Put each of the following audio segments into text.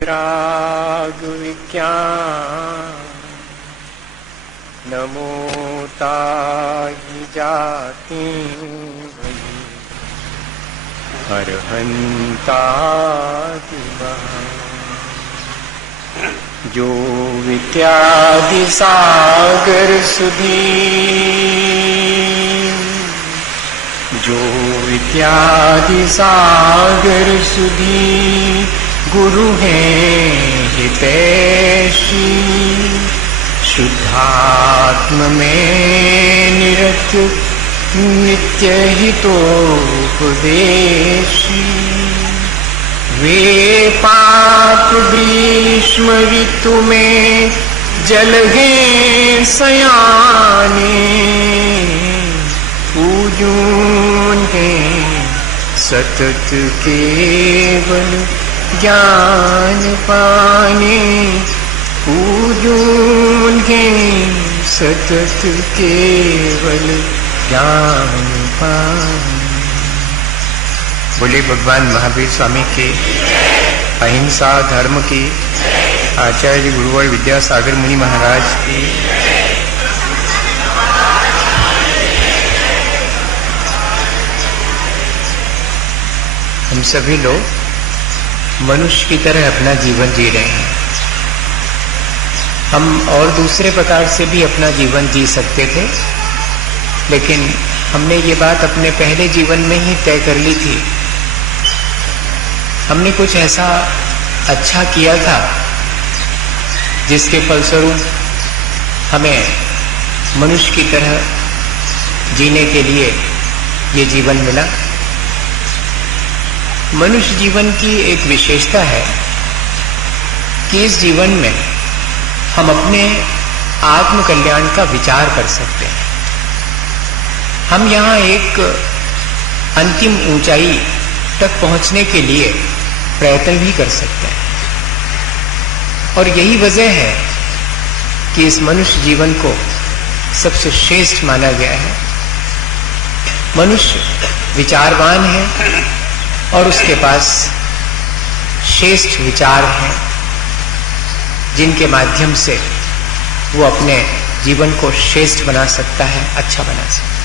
राग विज्ञान नमोता ही जाती अरहंता जो विद्यादि सागर सुधी जो विद्यादि सागर सुधी गुरु हैं हितैषी शुद्धात्म में निरत नित्य हितोपदेशी वे पाप ग्रीष्म ऋतु में जलगे सयाने पूजून के सतत केवल ज्ञान पाने पूजून के सतत केवल ज्ञान पाने। बोले भगवान महावीर स्वामी के अहिंसा धर्म की आचार्य गुरुवर विद्यासागर मुनि महाराज की हम सभी लोग मनुष्य की तरह अपना जीवन जी रहे हैं। हम और दूसरे प्रकार से भी अपना जीवन जी सकते थे, लेकिन हमने ये बात अपने पहले जीवन में ही तय कर ली थी। हमने कुछ ऐसा अच्छा किया था जिसके फलस्वरूप हमें मनुष्य की तरह जीने के लिए ये जीवन मिला। मनुष्य जीवन की एक विशेषता है कि इस जीवन में हम अपने आत्म कल्याण का विचार कर सकते हैं। हम यहाँ एक अंतिम ऊंचाई तक पहुंचने के लिए प्रयत्न भी कर सकते हैं, और यही वजह है कि इस मनुष्य जीवन को सबसे श्रेष्ठ माना गया है। मनुष्य विचारवान है और उसके पास श्रेष्ठ विचार हैं जिनके माध्यम से वो अपने जीवन को श्रेष्ठ बना सकता है, अच्छा बना सकता है।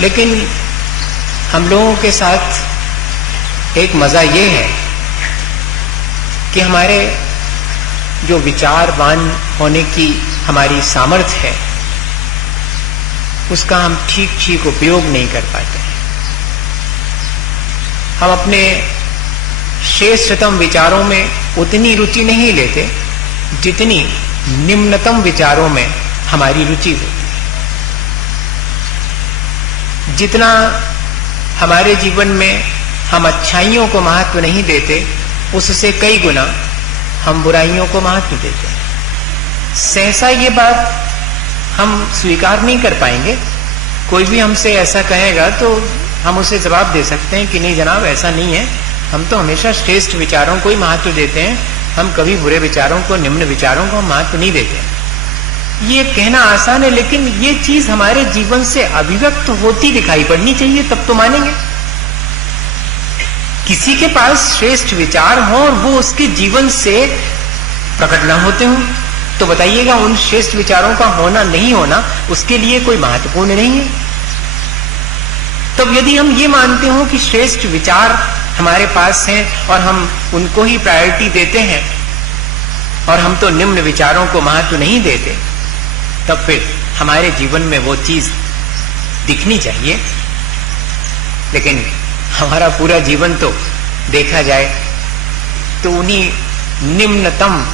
लेकिन हम लोगों के साथ एक मजा ये है कि हमारे जो विचारवान होने की हमारी सामर्थ्य है उसका हम ठीक उपयोग नहीं कर पाते हैं। हम अपने श्रेष्ठतम विचारों में उतनी रुचि नहीं लेते जितनी निम्नतम विचारों में हमारी रुचि होती है। जितना हमारे जीवन में हम अच्छाइयों को महत्व नहीं देते, उससे कई गुना हम बुराइयों को महत्व देते हैं। सहसा ये बात हम स्वीकार नहीं कर पाएंगे। कोई भी हमसे ऐसा कहेगा तो हम उसे जवाब दे सकते हैं कि नहीं जनाब, ऐसा नहीं है। हम तो हमेशा श्रेष्ठ विचारों को ही महत्व देते हैं, हम कभी बुरे विचारों को, निम्न विचारों को महत्व नहीं देते। ये कहना आसान है, लेकिन ये चीज हमारे जीवन से अभिव्यक्त होती दिखाई पड़नी चाहिए, तब तो मानेंगे। किसी के पास श्रेष्ठ विचार हो और वो उसके जीवन से प्रकट ना होते हो तो बताइएगा, उन श्रेष्ठ विचारों का होना नहीं होना उसके लिए कोई महत्वपूर्ण नहीं है। तब यदि हम ये मानते हो कि श्रेष्ठ विचार हमारे पास हैं और हम उनको ही प्रायोरिटी देते हैं और हम तो निम्न विचारों को महत्व नहीं देते, तब फिर हमारे जीवन में वो चीज दिखनी चाहिए। लेकिन हमारा पूरा जीवन तो देखा जाए तो उन्हीं निम्नतम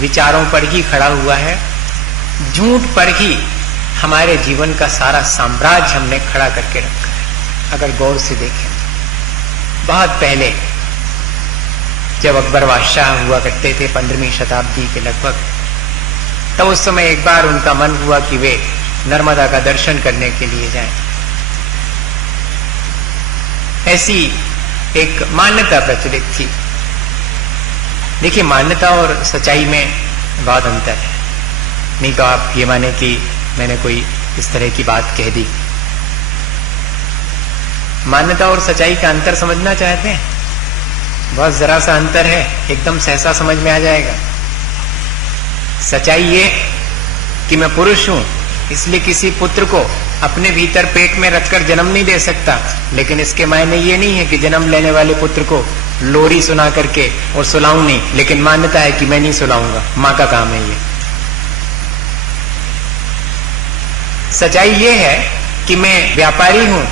विचारों पर ही खड़ा हुआ है। झूठ पर ही हमारे जीवन का सारा साम्राज्य हमने खड़ा करके रखा है। अगर गौर से देखें, बहुत पहले जब अकबर बादशाह हुआ करते थे 15वीं शताब्दी के लगभग, तब उस समय एक बार उनका मन हुआ कि वे नर्मदा का दर्शन करने के लिए जाएं। ऐसी एक मान्यता प्रचलित थी। देखिए, मान्यता और सच्चाई में बहुत अंतर है। नहीं तो आप ये माने कि मैंने कोई इस तरह की बात कह दी। मान्यता और सच्चाई का अंतर समझना चाहते हैं? बहुत जरा सा अंतर है, एकदम सहसा समझ में आ जाएगा। सच्चाई ये कि मैं पुरुष हूं, इसलिए किसी पुत्र को अपने भीतर पेट में रखकर जन्म नहीं दे सकता, लेकिन इसके मायने ये नहीं है कि जन्म लेने वाले पुत्र को लोरी सुना करके और सुलाऊं नहीं, लेकिन मान्यता है कि मैं नहीं सुलाऊंगा, मां का काम है ये। सच्चाई ये है कि मैं व्यापारी हूं,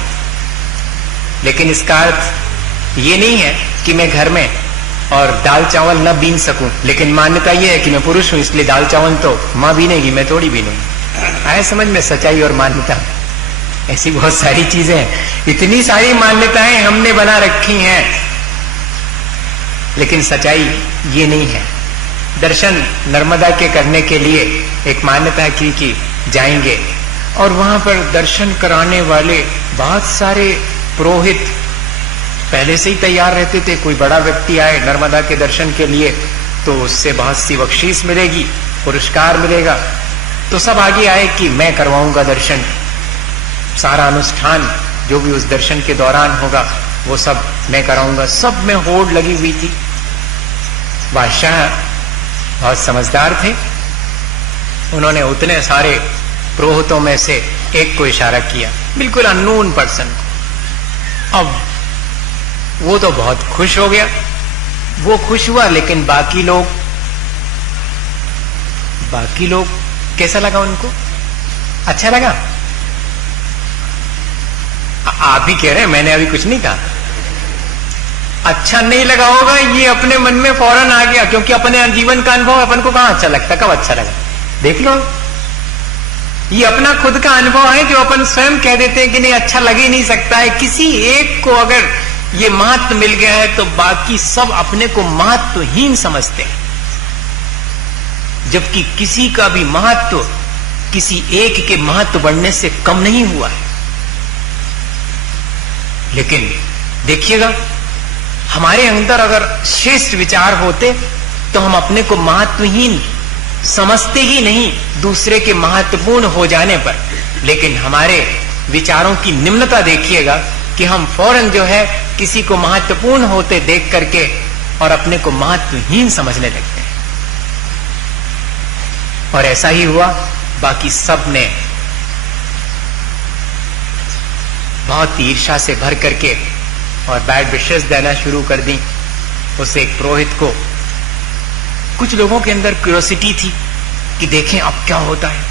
लेकिन इसका अर्थ ये नहीं है कि मैं घर में और दाल चावल न बीन सकूं, लेकिन मान्यता ये है कि मैं पुरुष हूं, इसलिए दाल चावल तो मां बीनेगी, मैं थोड़ी बीनूंगी। आए समझ में सच्चाई और मान्यता? ऐसी बहुत सारी चीजें हैं, इतनी सारी मान्यताएं हमने बना रखी हैं, लेकिन सच्चाई ये नहीं है। दर्शन नर्मदा के करने के लिए एक मान्यता की कि जाएंगे, और वहां पर दर्शन कराने वाले बहुत सारे पुरोहित पहले से ही तैयार रहते थे। कोई बड़ा व्यक्ति आए नर्मदा के दर्शन के लिए तो उससे बहुत सी बख्शीश मिलेगी, पुरस्कार मिलेगा, तो सब आगे आए कि मैं करवाऊंगा दर्शन। सारा अनुष्ठान जो भी उस दर्शन के दौरान होगा वो सब मैं कराऊंगा। सब में होड़ लगी हुई थी। बादशाह बहुत समझदार थे, उन्होंने उतने सारे पुरोहितों में से एक को इशारा किया, बिल्कुल अननोन पर्सन। अब वो तो बहुत खुश हो गया, वो खुश हुआ, लेकिन बाकी लोग कैसा लगा उनको? अच्छा लगा? आप ही कह रहे हैं, मैंने अभी कुछ नहीं कहा। अच्छा नहीं लगा होगा, ये अपने मन में फौरन आ गया, क्योंकि अपने जीवन का अनुभव अपन को कहां अच्छा लगता, कब अच्छा लगा? देख लो, ये अपना खुद का अनुभव है जो अपन स्वयं कह देते हैं कि नहीं अच्छा लग ही नहीं सकता है। किसी एक को अगर ये महत्व मिल गया है तो बाकी सब अपने को महत्वहीन समझते हैं, जबकि किसी का भी महत्व किसी एक के महत्व बढ़ने से कम नहीं हुआ है। लेकिन देखिएगा, हमारे अंदर अगर श्रेष्ठ विचार होते तो हम अपने को महत्वहीन समझते ही नहीं दूसरे के महत्वपूर्ण हो जाने पर। लेकिन हमारे विचारों की निम्नता देखिएगा कि हम फौरन जो है किसी को महत्वपूर्ण होते देख करके और अपने को महत्वहीन समझने लगते हैं। और ऐसा ही हुआ, बाकी सब ने बहुत ईर्ष्या से भर करके और बैड विशेष देना शुरू कर दी उस एक पुरोहित को। कुछ लोगों के अंदर क्यूरियोसिटी थी कि देखें अब क्या होता है,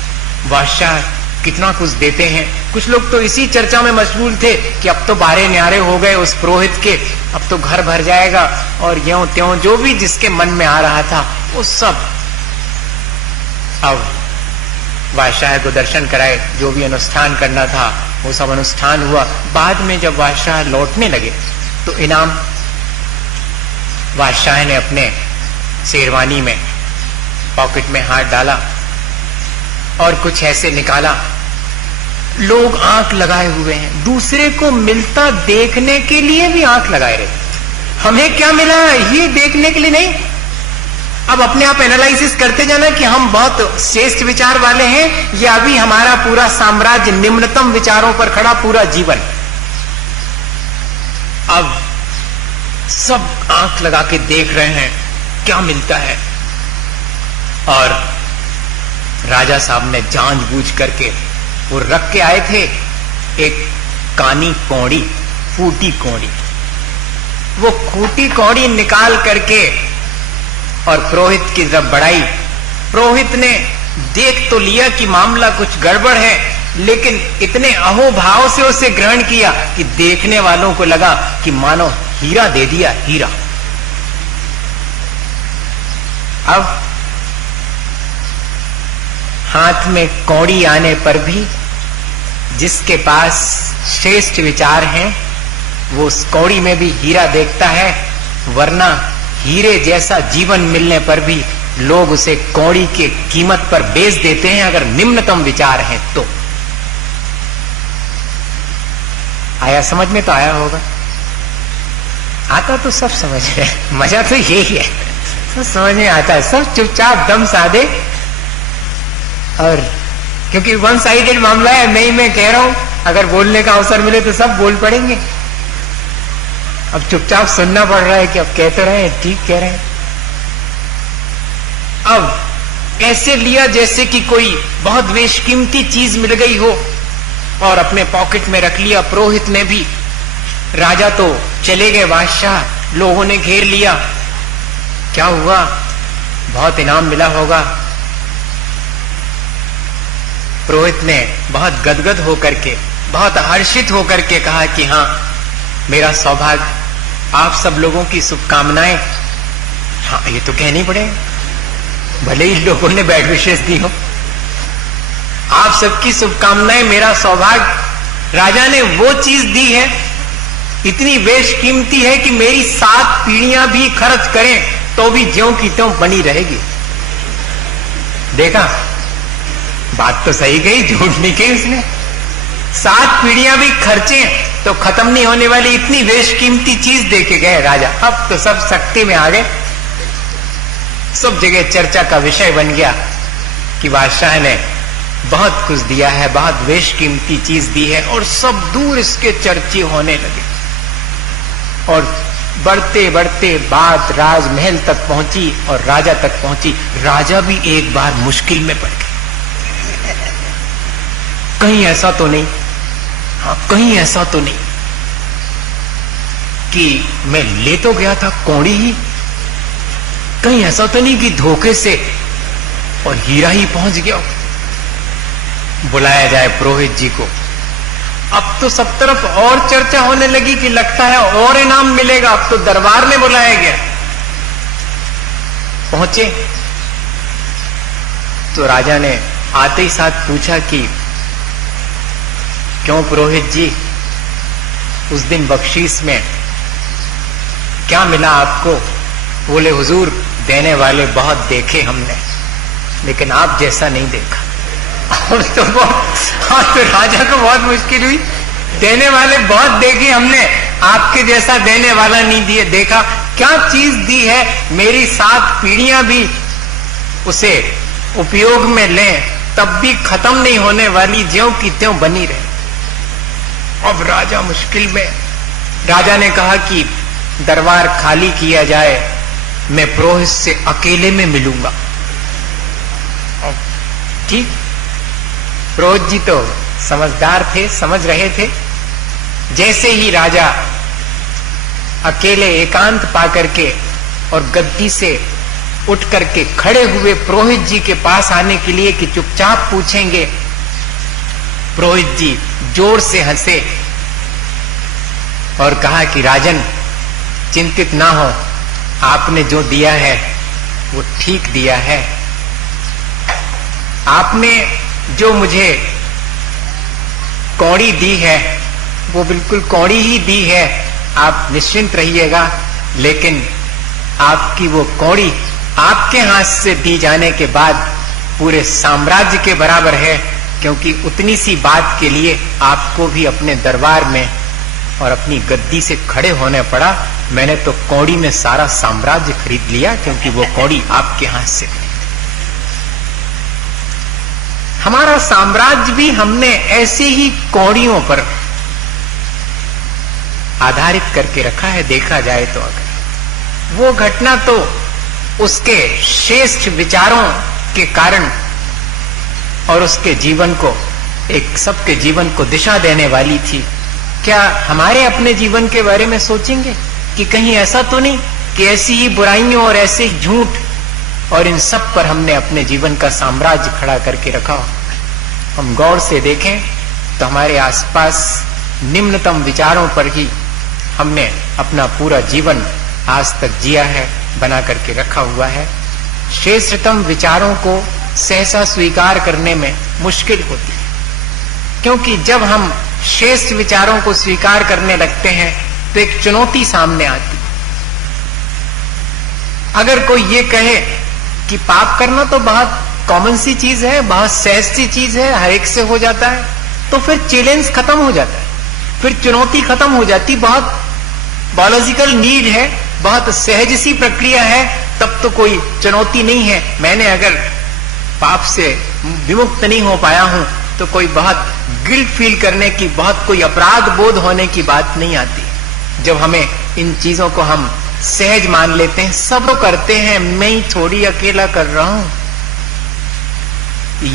बादशाह कितना कुछ देते हैं। कुछ लोग तो इसी चर्चा में मशगूल थे कि अब तो बारे न्यारे हो गए उस पुरोहित के, अब तो घर भर जाएगा, और यों त्यों जो भी जिसके मन में आ रहा था वो सब। अब बादशाह को दर्शन कराए, जो भी अनुष्ठान करना था वो सब अनुष्ठान हुआ। बाद में जब बादशाह लौटने लगे तो इनाम बादशाह ने अपने शेरवानी में पॉकेट में हाथ डाला और कुछ ऐसे निकाला। लोग आंख लगाए हुए हैं, दूसरे को मिलता देखने के लिए भी आंख लगाए रहे। हमें क्या मिला ये देखने के लिए नहीं। अब अपने आप एनालिसिस करते जाना कि हम बहुत श्रेष्ठ विचार वाले हैं या अभी हमारा पूरा साम्राज्य निम्नतम विचारों पर खड़ा पूरा जीवन। अब सब आंख लगा के देख रहे हैं क्या मिलता है। और राजा साहब ने जानबूझ करके वो रख के आए थे एक कानी कौड़ी, फूटी कौड़ी। वो फूटी कौड़ी निकाल करके और पुरोहित की तरफ बढ़ाई। पुरोहित ने देख तो लिया कि मामला कुछ गड़बड़ है, लेकिन इतने अहोभाव से उसे ग्रहण किया कि देखने वालों को लगा कि मानो हीरा दे दिया, हीरा। अब हाथ में कौड़ी आने पर भी जिसके पास श्रेष्ठ विचार हैं वो उस कौड़ी में भी हीरा देखता है, वरना हीरे जैसा जीवन मिलने पर भी लोग उसे कौड़ी के कीमत पर बेच देते हैं अगर निम्नतम विचार हैं तो। आया समझ में? तो आया होगा। आता तो सब समझ है, मजा तो यही है, सब समझ में आता है। सब चुपचाप दम साधे, और क्योंकि वन साइडेड मामला है, नहीं मैं कह रहा हूं, अगर बोलने का अवसर मिले तो सब बोल पड़ेंगे। अब चुपचाप सुनना पड़ रहा है कि अब कहते रहे ठीक कह रहे हैं। अब ऐसे लिया जैसे कि कोई बहुत बेशकीमती चीज मिल गई हो और अपने पॉकेट में रख लिया। पुरोहित ने भी, राजा तो चले गए, बादशाह, लोगों ने घेर लिया। क्या हुआ? बहुत इनाम मिला होगा। पुरोहित ने बहुत गदगद होकर के, बहुत हर्षित होकर के कहा कि हाँ, मेरा सौभाग्य, आप सब लोगों की शुभकामनाएं। हाँ, ये तो कहनी पड़ेगा, भले ही लोगों ने बैड विशेष दी हो। आप सबकी शुभकामनाएं, मेरा सौभाग्य। राजा ने वो चीज दी है, इतनी बेशकीमती है कि मेरी 7 पीढ़ियां भी खर्च करें तो भी ज्यों की त्यों बनी रहेगी। देखा, बात तो सही कही, झूठ नहीं कही उसने। 7 पीढ़ियां भी खर्चे तो खत्म नहीं होने वाली इतनी बेशकीमती चीज दे के गए राजा। अब तो सब शक्ति में आ गए, सब जगह चर्चा का विषय बन गया कि बादशाह ने बहुत कुछ दिया है, बहुत बेशकीमती चीज दी है, और सब दूर इसके चर्चे होने लगे। और बढ़ते बढ़ते बात राजमहल तक पहुंची और राजा तक पहुंची। राजा भी एक बार मुश्किल में पड़ गए। कहीं ऐसा तो नहीं, हाँ कहीं ऐसा तो नहीं कि मैं ले तो गया था कौड़ी ही, कहीं ऐसा तो नहीं कि धोखे से और हीरा ही पहुंच गया। बुलाया जाए पुरोहित जी को। अब तो सब तरफ और चर्चा होने लगी कि लगता है और इनाम मिलेगा। अब तो दरबार में बुलाया गया। पहुंचे तो राजा ने आते ही साथ पूछा कि क्यों पुरोहित जी, उस दिन बख्शीश में क्या मिला आपको? बोले हुजूर, देने वाले बहुत देखे हमने, लेकिन आप जैसा नहीं देखा। और तो राजा को बहुत मुश्किल हुई। देने वाले बहुत देखे हमने, आपके जैसा देने वाला नहीं दिए देखा। क्या चीज दी है, मेरी 7 पीढ़ियां भी उसे उपयोग में लें तब भी खत्म नहीं होने वाली, ज्यों की त्यों बनी रहे। अब राजा मुश्किल में। राजा ने कहा कि दरबार खाली किया जाए, मैं पुरोहित से अकेले में मिलूंगा। ठीक, पुरोहित जी तो समझदार थे, समझ रहे थे। जैसे ही राजा अकेले एकांत पाकर के और गद्दी से उठ करके खड़े हुए पुरोहित जी के पास आने के लिए कि चुपचाप पूछेंगे, पुरोहित जी जोर से हंसे और कहा कि राजन, चिंतित ना हो, आपने जो दिया है वो ठीक दिया है। आपने जो मुझे कौड़ी दी है वो बिल्कुल कौड़ी ही दी है, आप निश्चिंत रहिएगा। लेकिन आपकी वो कौड़ी आपके हाथ से दी जाने के बाद पूरे साम्राज्य के बराबर है, क्योंकि उतनी सी बात के लिए आपको भी अपने दरबार में और अपनी गद्दी से खड़े होने पड़ा। मैंने तो कौड़ी में सारा साम्राज्य खरीद लिया, क्योंकि वो कौड़ी आपके हाथ से खरीदी। हमारा साम्राज्य भी हमने ऐसे ही कौड़ियों पर आधारित करके रखा है, देखा जाए तो। अगर वो घटना तो उसके श्रेष्ठ विचारों के कारण और उसके जीवन को, एक सबके जीवन को दिशा देने वाली थी। क्या हमारे अपने जीवन के बारे में सोचेंगे कि कहीं ऐसा तो नहीं कि ऐसी ही बुराइयों और ऐसे ही झूठ और इन सब पर हमने अपने जीवन का साम्राज्य खड़ा करके रखा हो? हम गौर से देखें तो हमारे आसपास निम्नतम विचारों पर ही हमने अपना पूरा जीवन आज तक जिया है, बना करके रखा हुआ है। श्रेष्ठतम विचारों को सहसा स्वीकार करने में मुश्किल होती है, क्योंकि जब हम श्रेष्ठ विचारों को स्वीकार करने लगते हैं तो एक चुनौती सामने आती। अगर कोई ये कहे कि पाप करना तो बहुत कॉमन सी चीज है, बहुत सहज सी चीज है, हर एक से हो जाता है, तो फिर चैलेंज खत्म हो जाता है, फिर चुनौती खत्म हो जाती। बहुत बायोलॉजिकल नीड है, बहुत सहज सी प्रक्रिया है, तब तो कोई चुनौती नहीं है। मैंने अगर पाप से विमुक्त नहीं हो पाया हूं तो कोई बहुत गिल्ट फील करने की, बहुत कोई अपराध बोध होने की बात नहीं आती। जब हमें इन चीजों को हम सहज मान लेते हैं, सब करते हैं, मैं ही थोड़ी अकेला कर रहा हूं।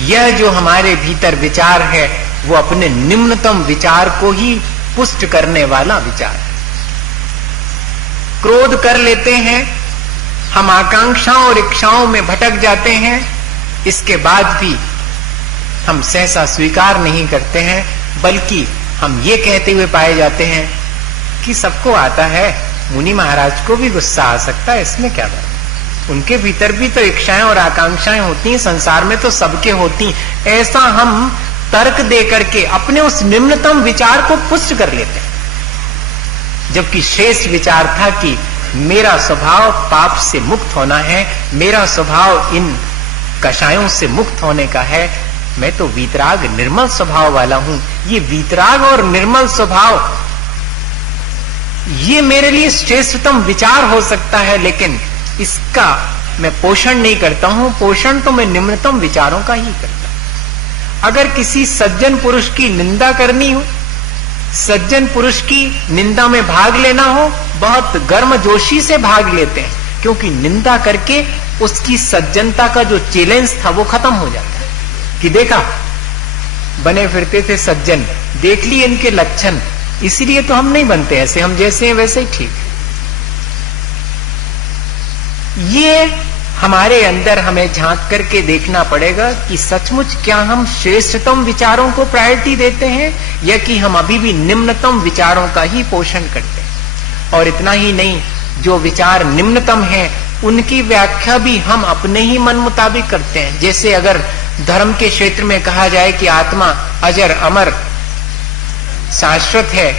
यह जो हमारे भीतर विचार है वो अपने निम्नतम विचार को ही पुष्ट करने वाला विचार है। क्रोध कर लेते हैं, हम आकांक्षाओं और इच्छाओं में भटक जाते हैं, इसके बाद भी हम सहसा स्वीकार नहीं करते हैं, बल्कि हम ये कहते हुए पाए जाते हैं कि सबको आता है, मुनि महाराज को भी गुस्सा आ सकता है, इसमें क्या बात, उनके भीतर भी तो इच्छाएं और आकांक्षाएं होती हैं, संसार में तो सबके होती। ऐसा हम तर्क दे करके अपने उस निम्नतम विचार को पुष्ट कर लेते हैं, जबकि श्रेष्ठ विचार था कि मेरा स्वभाव पाप से मुक्त होना है, मेरा स्वभाव इन कषायों से मुक्त होने का है, मैं तो वीतराग निर्मल स्वभाव वाला हूं। ये वीतराग और निर्मल स्वभाव ये मेरे लिए श्रेष्ठतम विचार हो सकता है, लेकिन इसका मैं पोषण नहीं करता हूं। पोषण तो मैं निम्नतम विचारों का ही करता हूं। अगर किसी सज्जन पुरुष की निंदा करनी हो, सज्जन पुरुष की निंदा में भाग लेना हो, बहुत गर्मजोशी से भाग लेते हैं, क्योंकि निंदा करके उसकी सज्जनता का जो चैलेंज था वो खत्म हो जाता है कि देखा बने फिरते थे सज्जन, देख लिए इनके लक्षण, इसीलिए तो हम नहीं बनते ऐसे, हम जैसे हैं वैसे ही ठीक। ये हमारे अंदर हमें झांक करके देखना पड़ेगा कि सचमुच क्या हम श्रेष्ठतम विचारों को प्रायोरिटी देते हैं या कि हम अभी भी निम्नतम विचारों का ही पोषण करते हैं। और इतना ही नहीं, जो विचार निम्नतम हैं उनकी व्याख्या भी हम अपने ही मन मुताबिक करते हैं। जैसे अगर धर्म के क्षेत्र में कहा जाए कि आत्मा अजर अमर शाश्वत है,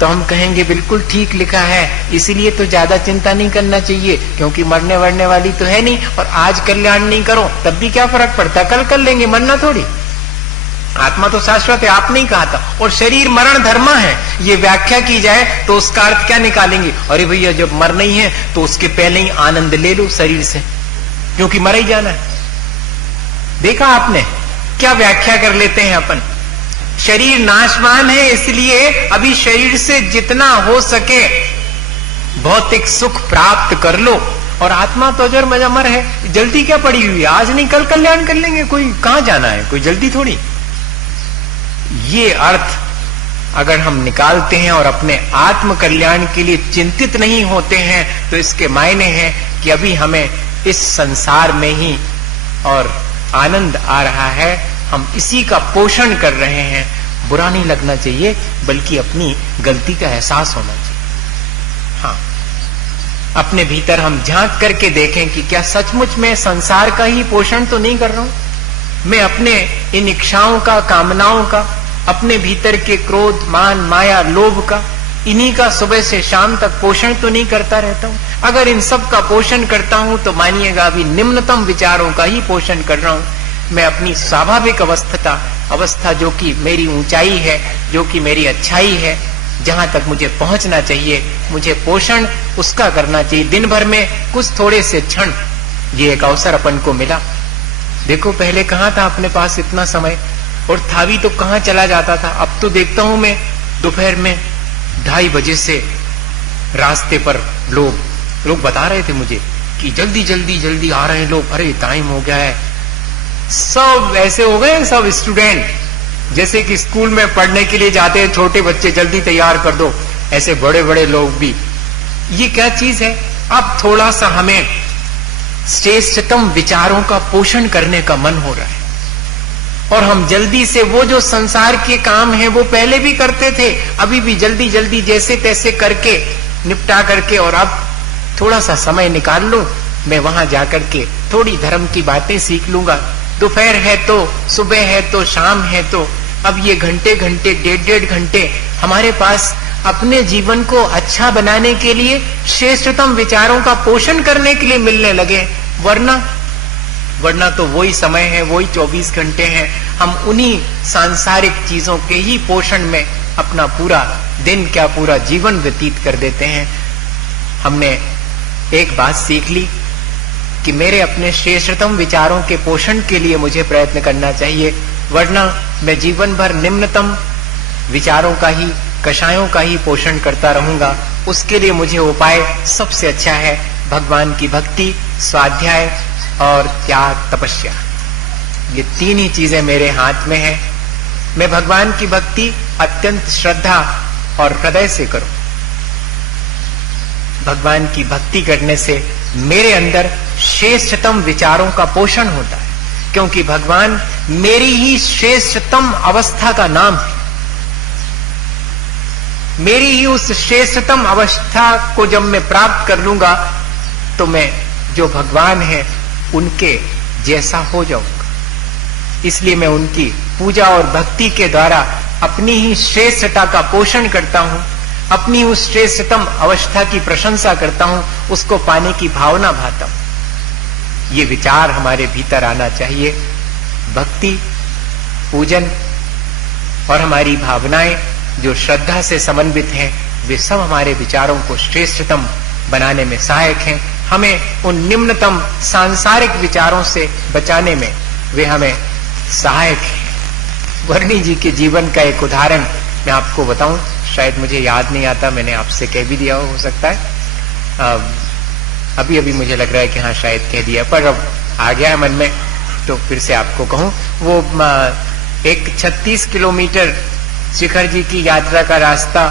तो हम कहेंगे बिल्कुल ठीक लिखा है, इसीलिए तो ज्यादा चिंता नहीं करना चाहिए, क्योंकि मरने वरने वाली तो है नहीं, और आज कल्याण नहीं करो तब भी क्या फर्क पड़ता, कल कर लेंगे, मरना थोड़ी, आत्मा तो शाश्वत है, आपने ही कहा था। और शरीर मरण धर्मा है, ये व्याख्या की जाए तो उसका अर्थ क्या निकालेंगे, अरे भैया जब मरना ही है तो उसके पहले ही आनंद ले लो शरीर से, क्योंकि मर ही जाना है। देखा आपने क्या व्याख्या कर लेते हैं अपन, शरीर नाशवान है इसलिए अभी शरीर से जितना हो सके भौतिक सुख प्राप्त कर लो, और आत्मा तो अजर मर है, जल्दी क्या पड़ी हुई है, आज नहीं कल कल्याण कर लेंगे, कोई कहां जाना है, कोई जल्दी थोड़ी। ये अर्थ अगर हम निकालते हैं और अपने आत्म कल्याण के लिए चिंतित नहीं होते हैं, तो इसके मायने हैं कि अभी हमें इस संसार में ही और आनंद आ रहा है, हम इसी का पोषण कर रहे हैं। बुरा नहीं लगना चाहिए, बल्कि अपनी गलती का एहसास होना चाहिए। हाँ, अपने भीतर हम झांक करके देखें कि क्या सचमुच मैं संसार का ही पोषण तो नहीं कर रहा हूं, मैं अपने इन इच्छाओं का, कामनाओं का, अपने भीतर के क्रोध मान माया लोभ का, इन्हीं का सुबह से शाम तक पोषण तो नहीं करता रहता हूं। अगर इन सब का पोषण करता हूं तो मानिएगा अभी निम्नतम विचारों का ही पोषण कर रहा हूं। मैं अपनी स्वाभाविक अवस्था जो कि मेरी ऊंचाई है, जो कि मेरी अच्छाई है, जहां तक मुझे पहुंचना चाहिए, मुझे पोषण उसका करना चाहिए। दिन भर में कुछ थोड़े से क्षण, ये एक अवसर अपन को मिला। देखो पहले कहां था अपने पास इतना समय, और था भी तो कहां चला जाता था। अब तो देखता हूं मैं दोपहर में 2:30 बजे से रास्ते पर लोग बता रहे थे मुझे कि जल्दी जल्दी जल्दी आ रहे हैं लोग, अरे टाइम हो गया है। सब ऐसे हो गए, सब स्टूडेंट जैसे कि स्कूल में पढ़ने के लिए जाते हैं छोटे बच्चे, जल्दी तैयार कर दो, ऐसे बड़े बड़े लोग भी। ये क्या चीज है, अब थोड़ा सा हमें श्रेष्ठतम विचारों का पोषण करने का मन हो रहा है, और हम जल्दी से वो जो संसार के काम है वो पहले भी करते थे, अभी भी जल्दी जल्दी जैसे तैसे करके निपटा करके, और अब थोड़ा सा समय निकाल लूं, मैं वहां जाकर के थोड़ी धर्म की बातें सीख लूंगा। दोपहर है तो, सुबह है तो, शाम है तो, अब ये घंटे घंटे, 1.5 घंटे हमारे पास अपने जीवन को अच्छा बनाने के लिए, श्रेष्ठतम विचारों का पोषण करने के लिए मिलने लगे। वरना तो वही समय है, वही 24 घंटे हैं, हम उन्हीं सांसारिक चीजों के ही पोषण में अपना पूरा दिन, क्या पूरा जीवन व्यतीत कर देते हैं। हमने एक बात सीख ली कि मेरे अपने श्रेष्ठतम विचारों के पोषण के लिए मुझे प्रयत्न करना चाहिए, वरना मैं जीवन भर निम्नतम विचारों का ही, कषायों का ही पोषण करता रहूंगा, उसके लिए मुझे उपाय सबसे अच्छा है भगवान की भक्ति, स्वाध्याय और त्याग, तपस्या। ये तीन ही चीजें मेरे हाथ में है। मैं भगवान की भक्ति अत्यंत श्रद्धा और हृदय से करूं। भगवान की भक्ति करने से मेरे अंदर श्रेष्ठतम विचारों का पोषण होता है, क्योंकि भगवान मेरी ही श्रेष्ठतम अवस्था का नाम है। मेरी ही उस श्रेष्ठतम अवस्था को जब मैं प्राप्त कर लूंगा तो मैं जो भगवान है उनके जैसा हो जाऊंगा। इसलिए मैं उनकी पूजा और भक्ति के द्वारा अपनी ही श्रेष्ठता का पोषण करता हूं, अपनी उस श्रेष्ठतम अवस्था की प्रशंसा करता हूं, उसको पाने की भावना भाता हूं। ये विचार हमारे भीतर आना चाहिए। भक्ति, पूजन और हमारी भावनाएं जो श्रद्धा से समन्वित हैं, वे सब हमारे विचारों को श्रेष्ठतम बनाने में सहायक हैं। हमें उन निम्नतम सांसारिक विचारों से बचाने में वे हमें सहायक हैं। वर्णी जी के जीवन का एक उदाहरण मैं आपको बताऊं, शायद मुझे याद नहीं आता, मैंने आपसे कह भी दिया हो सकता है। अभी अभी मुझे लग रहा है कि हाँ शायद कह दिया, पर अब आ गया है मन में तो फिर से आपको कहूं। वो एक 36 किलोमीटर शिखर जी की यात्रा का रास्ता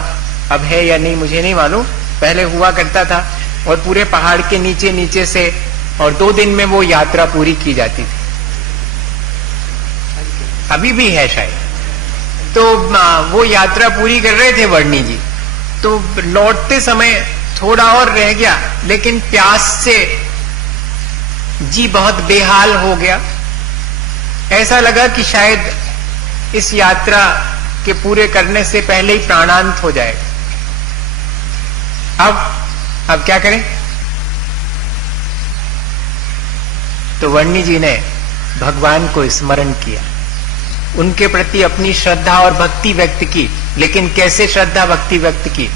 अब है या नहीं मुझे नहीं मालूम, पहले हुआ करता था और पूरे पहाड़ के नीचे नीचे से, और 2 दिन में वो यात्रा पूरी की जाती थी। अभी भी है शायद। तो वो यात्रा पूरी कर रहे थे वर्णी जी, तो लौटते समय थोड़ा और रह गया, लेकिन प्यास से जी बहुत बेहाल हो गया। ऐसा लगा कि शायद इस यात्रा के पूरे करने से पहले ही प्राणांत हो जाएगा। अब क्या करें? तो वर्णी जी ने भगवान को स्मरण किया, उनके प्रति अपनी श्रद्धा और भक्ति व्यक्त की। लेकिन कैसे श्रद्धा भक्ति व्यक्त की?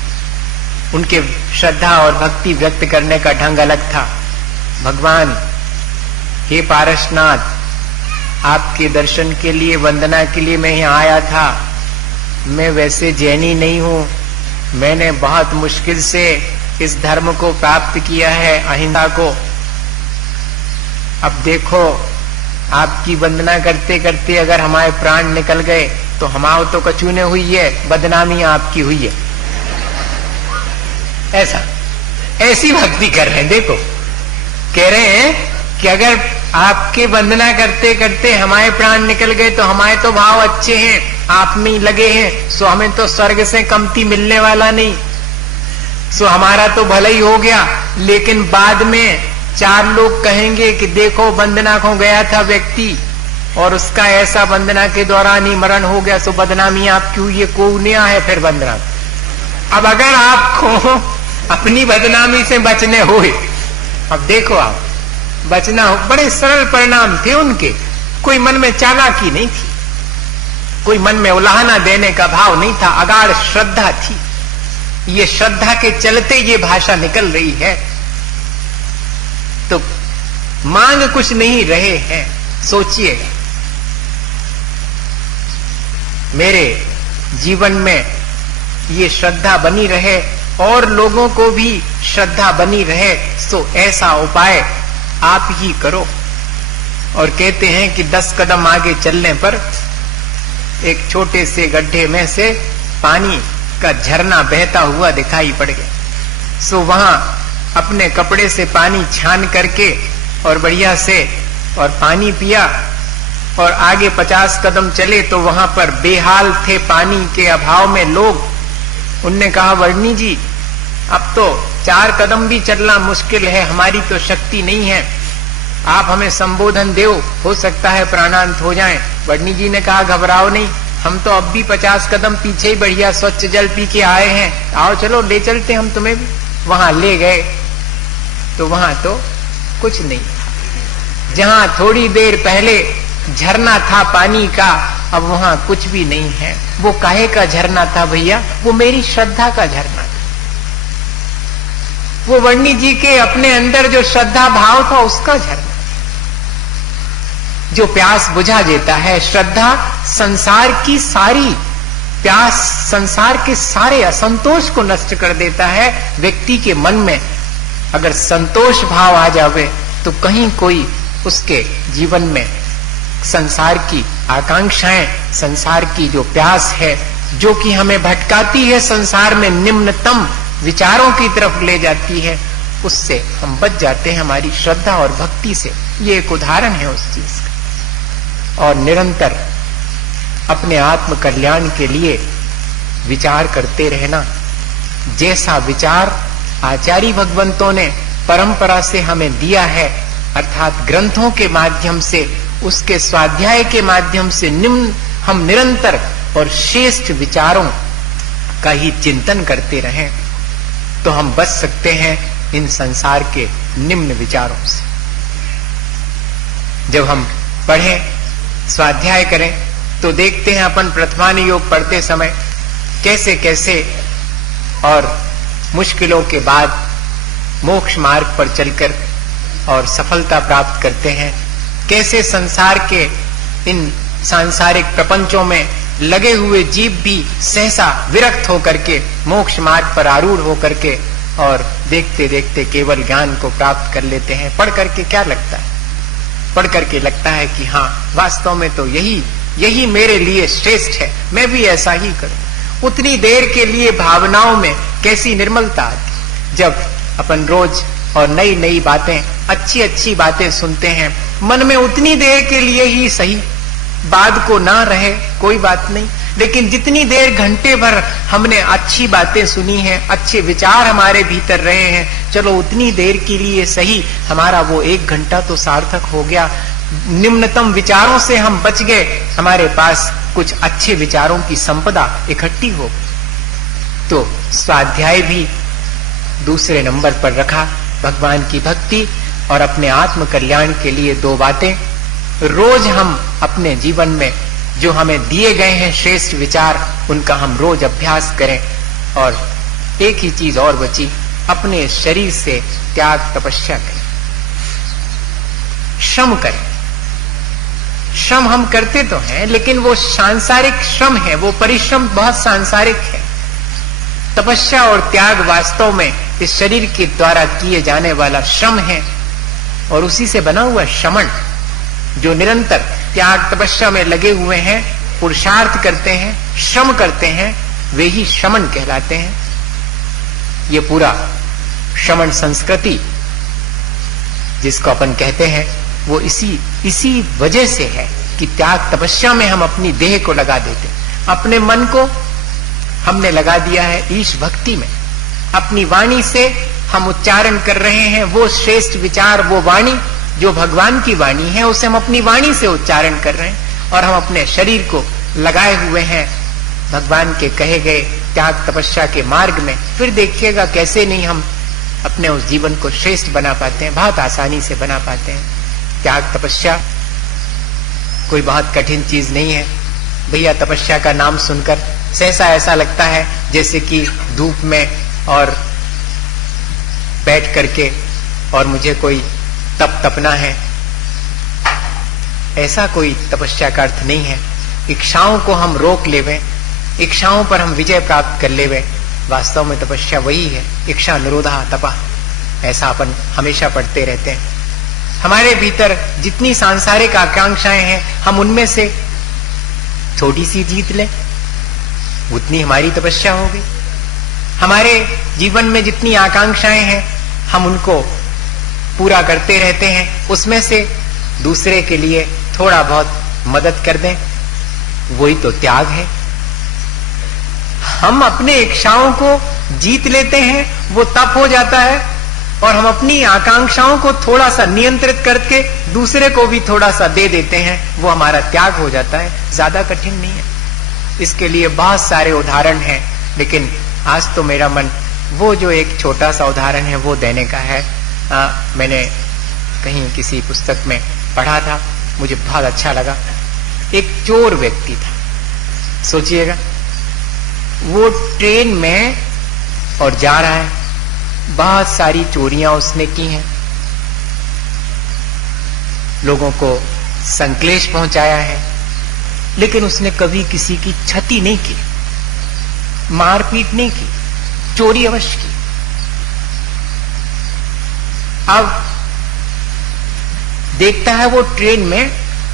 उनके श्रद्धा और भक्ति व्यक्त करने का ढंग अलग था। भगवान, हे पारसनाथ, आपके दर्शन के लिए, वंदना के लिए मैं यहाँ आया था। मैं वैसे जैनी नहीं हूं, मैंने बहुत मुश्किल से इस धर्म को प्राप्त किया है, अहिंसा को। अब देखो, आपकी वंदना करते करते अगर हमारे प्राण निकल गए तो हमारे तो कचूने हुई है, बदनामी आपकी हुई है। ऐसी भक्ति कर रहे हैं। देखो, कह रहे हैं कि अगर आपके वंदना करते करते हमारे प्राण निकल गए तो हमारे तो भाव अच्छे हैं, आप में लगे हैं, सो हमें तो स्वर्ग से कमती मिलने वाला नहीं, सो हमारा तो भला ही हो गया। लेकिन बाद में 4 लोग कहेंगे कि देखो वंदना को गया था व्यक्ति और उसका ऐसा वंदना के दौरान ही मरण हो गया, सो बदनामी आपकी हुई है, कौनिया है फिर वंदना। अब अगर आपको अपनी बदनामी से बचने हुए, अब देखो आप बचना हो, बड़े सरल परिणाम थे उनके। कोई मन में चालाकी नहीं थी, कोई मन में उलाहना देने का भाव नहीं था, अगाध श्रद्धा थी। ये श्रद्धा के चलते ये भाषा निकल रही है। तो मांग कुछ नहीं रहे हैं, सोचिएगा। मेरे जीवन में ये श्रद्धा बनी रहे और लोगों को भी श्रद्धा बनी रहे, सो ऐसा उपाय आप ही करो। और कहते हैं कि 10 कदम आगे चलने पर एक छोटे से गड्ढे में से पानी का झरना बहता हुआ दिखाई पड़ गया। सो वहां अपने कपड़े से पानी छान करके और बढ़िया से और पानी पिया, और आगे 50 कदम चले तो वहां पर बेहाल थे पानी के अभाव में लोग। उनने कहा, वर्णी जी, अब तो 4 कदम भी चलना मुश्किल है, हमारी तो शक्ति नहीं है, आप हमें संबोधन दो, हो सकता है प्राणांत हो जाएं। वर्णी जी ने कहा, घबराओ नहीं, हम तो अब भी 50 कदम पीछे ही बढ़िया स्वच्छ जल पी के आए हैं, आओ चलो ले चलते हम तुम्हें भी। वहां ले गए तो वहां तो कुछ नहीं था। जहां थोड़ी देर पहले झरना था पानी का, अब वहां कुछ भी नहीं है। वो काहे का झरना था भैया? वो मेरी श्रद्धा का झरना था। वो वर्णी जी के अपने अंदर जो श्रद्धा भाव था उसका झरना, जो प्यास बुझा देता है। श्रद्धा संसार की सारी प्यास संसार के सारे असंतोष को नष्ट कर देता है। व्यक्ति के मन में अगर संतोष भाव आ जावे तो कहीं कोई उसके जीवन में संसार की आकांक्षाएं, संसार की जो प्यास है, जो कि हमें भटकाती है, संसार में निम्नतम विचारों की तरफ ले जाती है, उससे हम बच जाते हैं हमारी श्रद्धा और भक्ति से। ये एक उदाहरण है उस चीज का। और निरंतर अपने आत्म कल्याण के लिए विचार करते रहना। जैसा विचार आचार्य भगवंतों ने परंपरा से हमें दिया है, अर्थात ग्रंथों के माध्यम से, उसके स्वाध्याय के माध्यम से हम निरंतर और श्रेष्ठ विचारों का ही चिंतन करते रहें, तो हम बच सकते हैं इन संसार के निम्न विचारों से। जब हम पढ़ें, स्वाध्याय करें, तो देखते हैं अपन प्रथमान योग पढ़ते समय कैसे कैसे और मुश्किलों के बाद मोक्ष मार्ग पर चलकर और सफलता प्राप्त करते हैं। कैसे संसार के इन सांसारिक प्रपंचों में लगे हुए जीव भी सहसा विरक्त होकर के मोक्ष मार्ग पर आरूढ़ होकर के और देखते देखते केवल ज्ञान को प्राप्त कर लेते हैं। पढ़ करके क्या लगता है? पढ़ करके लगता है कि हाँ, वास्तव में तो यही मेरे लिए श्रेष्ठ है, मैं भी ऐसा ही करूं। उतनी देर के लिए भावनाओं में कैसी निर्मलता आती। जब अपन रोज और नई नई बातें, अच्छी अच्छी बातें सुनते हैं, मन में उतनी देर के लिए ही सही, बाद को ना रहे कोई बात नहीं, लेकिन जितनी देर घंटे भर हमने अच्छी बातें सुनी हैं, अच्छे विचार हमारे भीतर रहे हैं, चलो उतनी देर के लिए सही, हमारा वो 1 घंटा तो सार्थक हो गया। निम्नतम विचारों से हम बच गए, हमारे पास कुछ अच्छे विचारों की संपदा इकट्ठी हो। तो स्वाध्याय भी दूसरे नंबर पर रखा, भगवान की भक्ति और अपने आत्म कल्याण के लिए 2 बातें। रोज हम अपने जीवन में जो हमें दिए गए हैं श्रेष्ठ विचार, उनका हम रोज अभ्यास करें। और एक ही चीज और बची, अपने शरीर से त्याग तपस्या करें, श्रम करें। श्रम हम करते तो हैं, लेकिन वो सांसारिक श्रम है, वो परिश्रम बहुत सांसारिक है। तपस्या और त्याग वास्तव में इस शरीर के द्वारा किए जाने वाला श्रम है, और उसी से बना हुआ शमन। जो निरंतर त्याग तपस्या में लगे हुए हैं, पुरुषार्थ करते हैं, श्रम करते हैं, वे ही शमन कहलाते हैं। ये पूरा शमन संस्कृति जिसको अपन कहते हैं, वो इसी वजह से है कि त्याग तपस्या में हम अपनी देह को लगा देते, अपने मन को हमने लगा दिया है ईश भक्ति में। अपनी वाणी से हम उच्चारण कर रहे हैं वो श्रेष्ठ विचार, वो वाणी जो भगवान की वाणी है, उसे हम अपनी वाणी से उच्चारण कर रहे हैं, और हम अपने शरीर को लगाए हुए हैं भगवान के कहे गए त्याग तपस्या के मार्ग में। फिर देखिएगा कैसे नहीं हम अपने उस जीवन को श्रेष्ठ बना पाते हैं, बहुत आसानी से बना पाते हैं। त्याग तपस्या कोई बहुत कठिन चीज नहीं है भैया। तपस्या का नाम सुनकर सहसा ऐसा लगता है जैसे कि धूप में और बैठ करके और मुझे कोई तप तपना है, ऐसा कोई तपस्या का अर्थ नहीं है। इच्छाओं को हम रोक लेवें, इच्छाओं पर हम विजय प्राप्त कर लेवें, वास्तव में तपस्या वही है। इच्छा निरोधा तपा, ऐसा अपन हमेशा पढ़ते रहते हैं। हमारे भीतर जितनी सांसारिक आकांक्षाएं हैं, हम उनमें से छोटी सी जीत लें, उतनी हमारी तपस्या होगी। हमारे जीवन में जितनी आकांक्षाएं हैं, हम उनको पूरा करते रहते हैं, उसमें से दूसरे के लिए थोड़ा बहुत मदद कर दें, वही तो त्याग है। हम अपने इच्छाओं को जीत लेते हैं, वो तप हो जाता है, और हम अपनी आकांक्षाओं को थोड़ा सा नियंत्रित करके दूसरे को भी थोड़ा सा दे देते हैं, वो हमारा त्याग हो जाता है। ज्यादा कठिन नहीं है। इसके लिए बहुत सारे उदाहरण हैं, लेकिन आज तो मेरा मन वो जो एक छोटा सा उदाहरण है वो देने का है। मैंने कहीं किसी पुस्तक में पढ़ा था, मुझे बहुत अच्छा लगा। एक चोर व्यक्ति था, सोचिएगा, वो ट्रेन में और जा रहा है, बहुत सारी चोरियां उसने की हैं, लोगों को संक्लेश पहुंचाया है, लेकिन उसने कभी किसी की क्षति नहीं की। मारपीट नहीं की, चोरी अवश्य की। अब देखता है वो ट्रेन में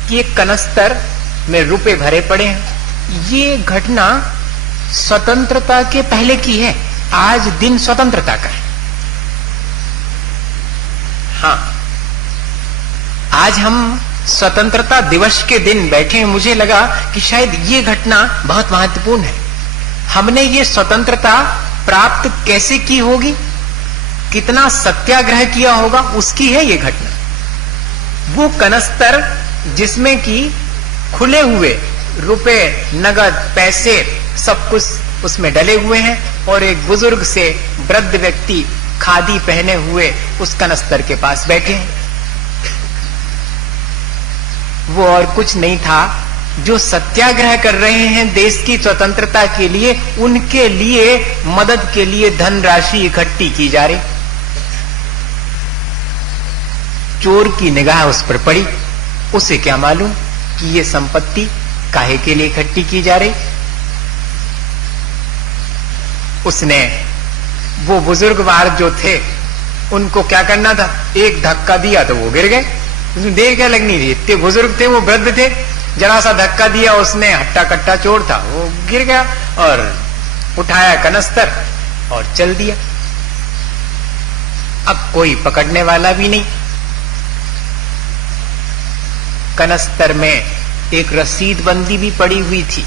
कि एक कनस्तर में रुपए भरे पड़े हैं। ये घटना स्वतंत्रता के पहले की है। आज दिन स्वतंत्रता का है। हाँ, आज हम स्वतंत्रता दिवस के दिन बैठे हैं। मुझे लगा कि शायद ये घटना बहुत महत्वपूर्ण है। हमने ये स्वतंत्रता प्राप्त कैसे की होगी, कितना सत्याग्रह किया होगा, उसकी है ये घटना। वो कनस्तर जिसमें कि खुले हुए रुपए, नगद, पैसे सब कुछ उसमें डले हुए हैं और एक बुजुर्ग से वृद्ध व्यक्ति खादी पहने हुए उस कनस्तर के पास बैठे हैं। वो और कुछ नहीं था, जो सत्याग्रह कर रहे हैं देश की स्वतंत्रता के लिए, उनके लिए मदद के लिए धनराशि इकट्ठी की जा रही। चोर की निगाह उस पर पड़ी। उसे क्या मालूम कि ये संपत्ति काहे के लिए इकट्ठी की जा रही। उसने वो बुजुर्गवार जो थे उनको क्या करना था, एक धक्का दिया तो वो गिर गए। उसमें देर क्या लगनी थी, इतने बुजुर्ग थे, वो वृद्ध थे। जरा सा धक्का दिया उसने, हट्टा कट्टा चोर था, वो गिर गया और उठाया कनस्तर और चल दिया। अब कोई पकड़ने वाला भी नहीं। कनस्तर में एक रसीद बंदी भी पड़ी हुई थी।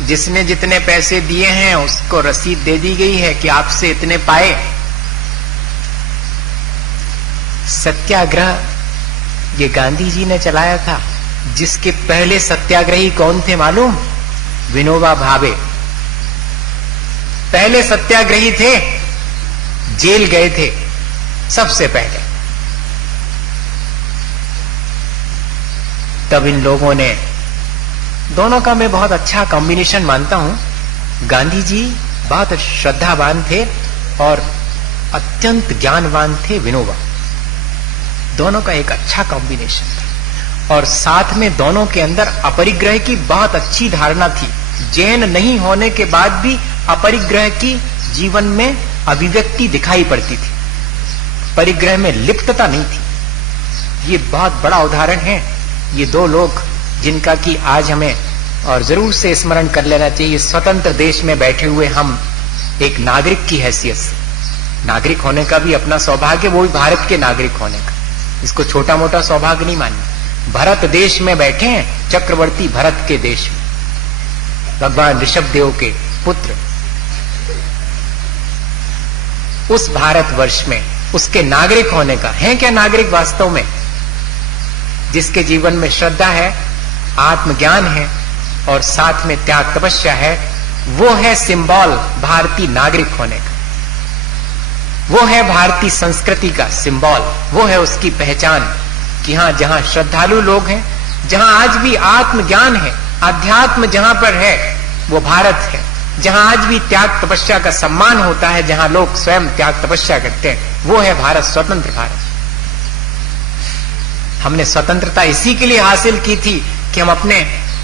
जिसने जितने पैसे दिए हैं उसको रसीद दे दी गई है कि आपसे इतने पाए। सत्याग्रह ये गांधी जी ने चलाया था। जिसके पहले सत्याग्रही कौन थे मालूम? विनोबा भावे पहले सत्याग्रही थे, जेल गए थे सबसे पहले। तब इन लोगों ने, दोनों का मैं बहुत अच्छा कॉम्बिनेशन मानता हूं। गांधी जी बहुत श्रद्धावान थे और अत्यंत ज्ञानवान थे विनोबा। दोनों का एक अच्छा कॉम्बिनेशन था और साथ में दोनों के अंदर अपरिग्रह की बहुत अच्छी धारणा थी। जैन नहीं होने के बाद भी अपरिग्रह की जीवन में अभिव्यक्ति दिखाई पड़ती थी। परिग्रह में लिप्तता नहीं थी। ये बहुत बड़ा उदाहरण है। ये दो लोग जिनका कि आज हमें और जरूर से स्मरण कर लेना चाहिए। स्वतंत्र देश में बैठे हुए हम एक नागरिक की हैसियत से, नागरिक होने का भी अपना सौभाग्य, वो भी भारत के नागरिक होने का, इसको छोटा मोटा सौभाग्य नहीं मानना। भरत देश में बैठे हैं, चक्रवर्ती भरत के देश में, भगवान ऋषभदेव के पुत्र। उस भारतवर्ष में उसके नागरिक होने का है क्या नागरिक वास्तव में? जिसके जीवन में श्रद्धा है, आत्मज्ञान है और साथ में त्याग तपस्या है, वो है सिंबल भारतीय नागरिक होने का। वो है भारतीय संस्कृति का सिंबल। वो है उसकी पहचान कि हाँ, जहां श्रद्धालु लोग हैं, जहां आज भी आत्मज्ञान है, अध्यात्म जहां पर है, वो भारत है। जहां आज भी त्याग तपस्या का सम्मान होता है, जहां लोग स्वयं त्याग तपस्या करते हैं, वो है भारत, स्वतंत्र भारत। हमने स्वतंत्रता इसी के लिए हासिल की थी कि हम अपने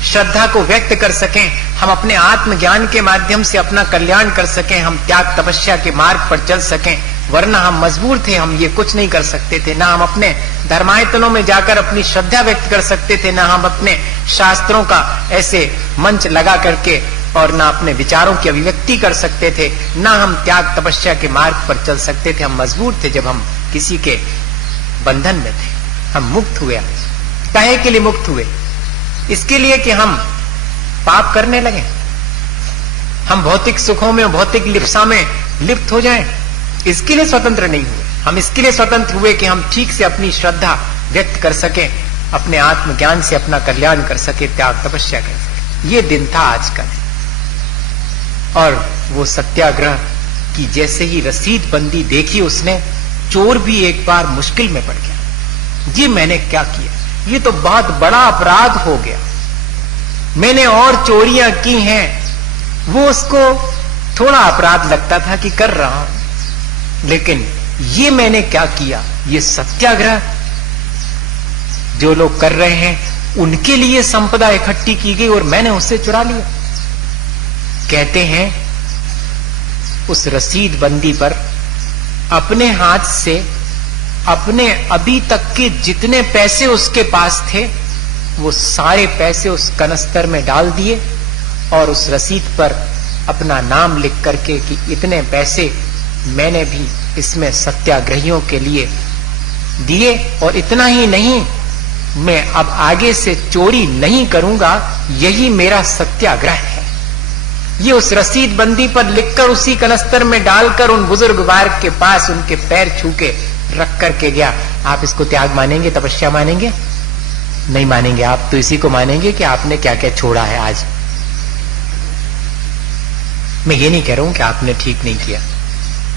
श्रद्धा को व्यक्त कर सकें, हम अपने आत्मज्ञान के माध्यम से अपना कल्याण कर सकें, हम त्याग तपस्या के मार्ग पर चल सकें। वरना हम मजबूर थे, हम ये कुछ नहीं कर सकते थे। ना हम अपने धर्मायतनों में जाकर अपनी श्रद्धा व्यक्त कर सकते थे, ना हम अपने शास्त्रों का ऐसे मंच लगा करके और ना अपने विचारों की अभिव्यक्ति कर सकते थे, ना हम त्याग तपस्या के मार्ग पर चल सकते थे। हम मजबूर थे जब हम किसी के बंधन में थे। हम मुक्त हुए। काहे के लिए मुक्त हुए? इसके लिए कि हम पाप करने लगे, हम भौतिक सुखों में, भौतिक लिप्सा में लिप्त हो जाएं। इसके लिए स्वतंत्र नहीं हुए। हम इसके लिए स्वतंत्र हुए कि हम ठीक से अपनी श्रद्धा व्यक्त कर सके, अपने आत्मज्ञान से अपना कल्याण कर सके, त्याग तपस्या कर सके। ये दिन था आज का दिन। और वो सत्याग्रह की जैसे ही रसीद बंदी देखी उसने, चोर भी एक बार मुश्किल में पड़ गया। ये मैंने क्या किया? ये तो बहुत बड़ा अपराध हो गया। मैंने और चोरियां की हैं, वो उसको थोड़ा अपराध लगता था कि कर रहा हूं, लेकिन ये मैंने क्या किया? ये सत्याग्रह जो लोग कर रहे हैं उनके लिए संपदा इकट्ठी की गई और मैंने उससे चुरा लिया। कहते हैं उस रसीद बंदी पर अपने हाथ से अपने अभी तक के जितने पैसे उसके पास थे वो सारे पैसे उस कनस्तर में डाल दिए और उस रसीद पर अपना नाम लिख करके कि इतने पैसे मैंने भी इसमें सत्याग्रहियों के लिए दिए, और इतना ही नहीं, मैं अब आगे से चोरी नहीं करूंगा, यही मेरा सत्याग्रह है। ये उस रसीद बंदी पर लिखकर उसी कनस्तर में डालकर उन बुजुर्गवार के पास उनके पैर छू के रख करके गया। आप इसको त्याग मानेंगे, तपस्या मानेंगे? नहीं मानेंगे। आप तो इसी को मानेंगे कि आपने क्या क्या छोड़ा है आज। मैं ये नहीं कह रहा हूं कि आपने ठीक नहीं किया,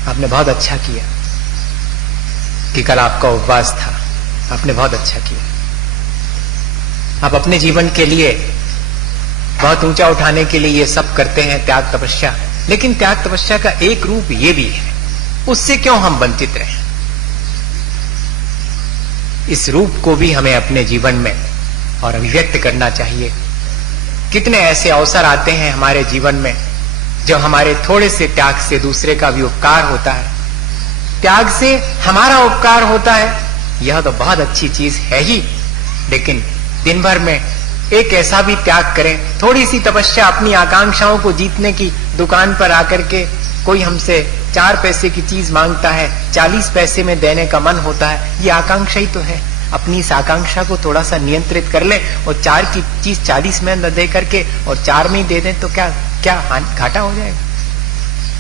आपने बहुत अच्छा किया कि कल आपका उपवास था, आपने बहुत अच्छा किया। आप अपने जीवन के लिए बहुत ऊंचा उठाने के लिए ये सब करते हैं, त्याग तपस्या, लेकिन त्याग तपस्या का एक रूप ये भी है, उससे क्यों हम वंचित रहे? इस रूप को भी हमें अपने जीवन में और अभिव्यक्त करना चाहिए। कितने ऐसे अवसर आते हैं हमारे जीवन में जब हमारे थोड़े से त्याग से दूसरे का भी उपकार होता है, त्याग से हमारा उपकार होता है, यह तो बहुत अच्छी चीज है ही। लेकिन दिन भर में एक ऐसा भी त्याग करें, थोड़ी सी तपस्या, अपनी आकांक्षाओं को जीतने की, दुकान पर आकर के कोई हमसे 4 पैसे की चीज मांगता है, 40 पैसे में देने का मन होता है, ये आकांक्षा ही तो है। अपनी इस आकांक्षा को थोड़ा सा नियंत्रित कर ले और 4 की चीज 40 में न दे करके और 4 में ही दे दें तो क्या घाटा हो जाएगा?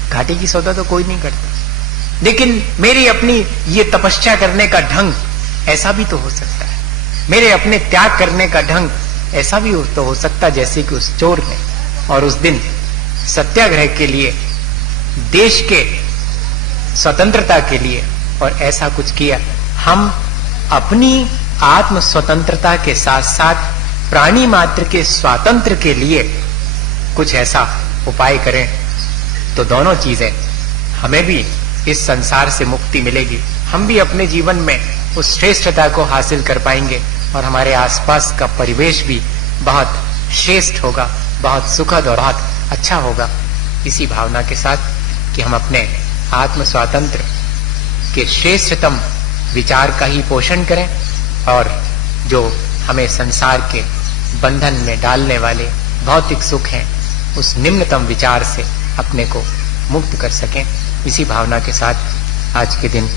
घाटे की सौदा तो कोई नहीं करता। लेकिन मेरी अपनी ये तपस्या करने का ढंग ऐसा भी तो हो सकता है, मेरे अपने त्याग करने का ढंग ऐसा भी तो हो सकता, जैसे कि उस चोर ने और उस दिन सत्याग्रह के लिए, देश के स्वतंत्रता के लिए और ऐसा कुछ किया। हम अपनी आत्म स्वतंत्रता के साथ साथ प्राणी मात्र के स्वातंत्र के लिए कुछ ऐसा उपाय करें तो दोनों चीजें, हमें भी इस संसार से मुक्ति मिलेगी, हम भी अपने जीवन में उस श्रेष्ठता को हासिल कर पाएंगे और हमारे आसपास का परिवेश भी बहुत श्रेष्ठ होगा, बहुत सुखद और बहुत अच्छा होगा। इसी भावना के साथ कि हम अपने आत्म स्वातंत्र के श्रेष्ठतम विचार का ही पोषण करें और जो हमें संसार के बंधन में डालने वाले भौतिक सुख हैं उस निम्नतम विचार से अपने को मुक्त कर सकें। इसी भावना के साथ आज के दिन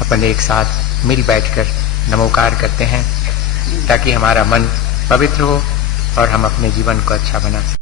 अपन एक साथ मिल बैठकर नमोकार करते हैं ताकि हमारा मन पवित्र हो और हम अपने जीवन को अच्छा बना सकें।